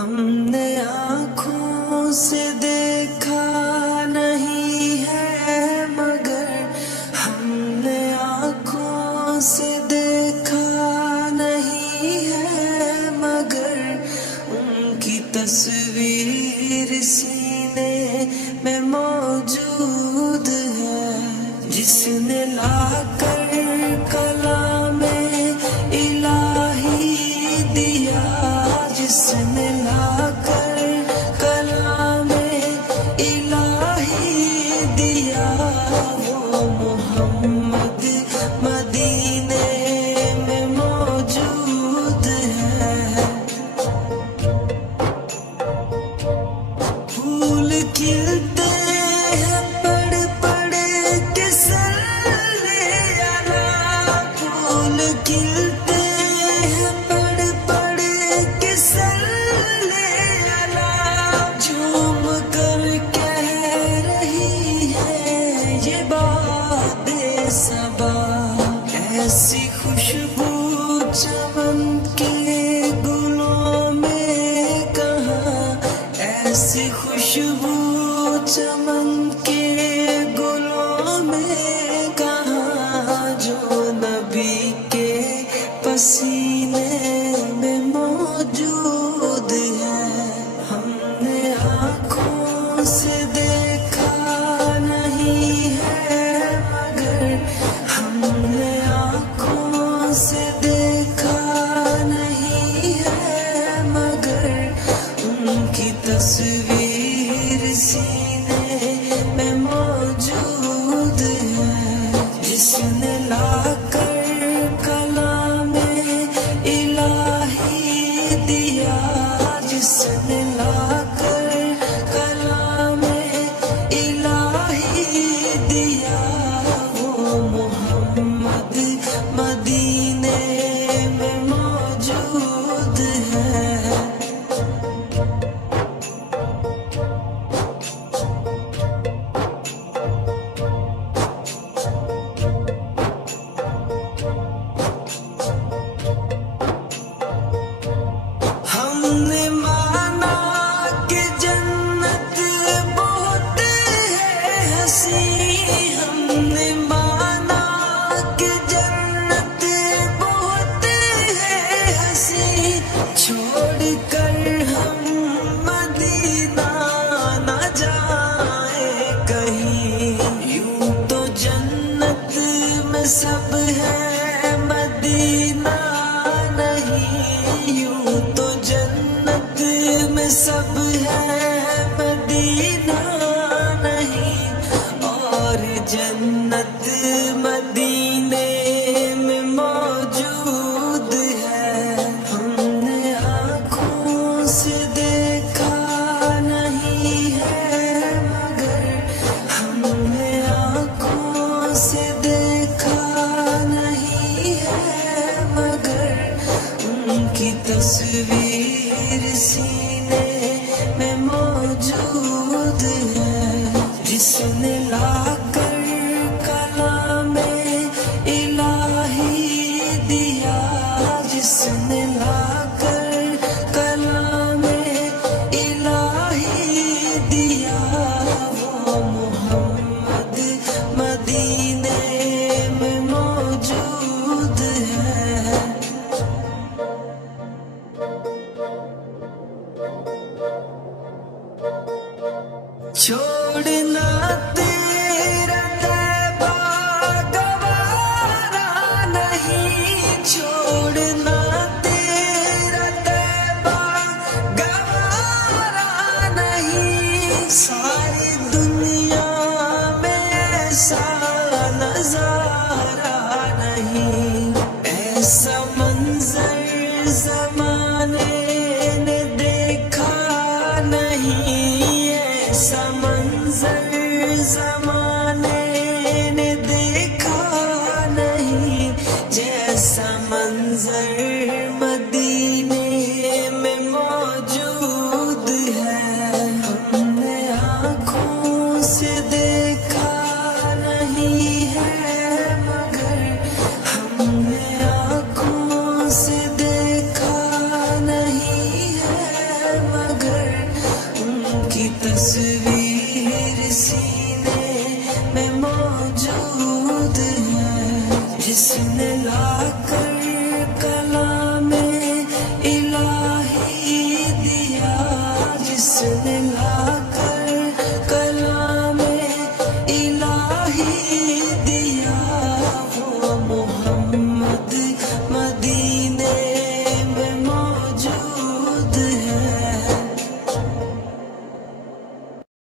ہم نے آنکھوں سے دیکھا نہیں ہے مگر ہم نے آنکھوں سے دیکھا نہیں ہے مگر ان کی تصویر سینے میں موجود ہے، جس نے لا کر کلام الہی دیا، جس نے لا کر کلام الہی دیا، وہ محمد مدینے میں موجود ہے۔ پھول کھلتے ہیں پڑھ پڑھ کے صلی علی، پھول کھلتے ہیں پڑھ پڑھ کے صلی علی، جھوم کر کہہ رہی ہے یہ باد صبا، ایسی خوشبو چمن کے گلوں میں کہاں، ایسی خوشبو چمن کے گلوں میں کہاں، جو نبی کے پسینے میں موجود ہے۔ ہم نے آنکھوں سے دیکھا نہیں ہے مگر ہم نے آنکھوں سے دیکھا نہیں ہے مگر ان کی تصویر سینے میں موجود ہے، جس نے لا کر کلام الہی دیا، جس نے لا کر کلام الہی دیا، وہ محمد مدینے میں موجود ہے۔ ہم نے مانا کہ جنت بہت ہے حسین، ہم نے مانا کہ جنت بہت ہے حسین، چھوڑ کر ہم مدینہ نہ جائیں کہیں، یوں تو جنت میں سب ہے مدینہ نہیں، یوں تو جنت میں سب ہے مدینہ نہیں، اور جنت مدینے میں موجود ہے۔ ہم نے آنکھوں سے دیکھا نہیں ہے مگر ہم نے آنکھوں سے دیکھا نہیں ہے مگر ان کی تصویر سینے میں موجود ہے، جس نے لا کر کلام الہی دیا، جس نے لا کر کلام الہی دیا، وہ محمد مدینے میں موجود ہے۔ چھوڑنا تیرا طیبہ گوارا نہیں، چھوڑنا تیرا طیبہ گوارا نہیں، ساری دنیا میں ایسا نظارہ نہیں، ایسا منظر زمانے نے دیکھا نہیں، ایسا منظر زمانے نے دیکھا نہیں، جیسا منظر مدینے میں موجود ہے۔ ہم نے آنکھوں سے دیکھا نہیں ہے مگر ہم نے آنکھوں سے دیکھا نہیں ہے کی تصویر سینے میں موجود ہے، جس نے لا کر کلام الہی دیا، جس نے لا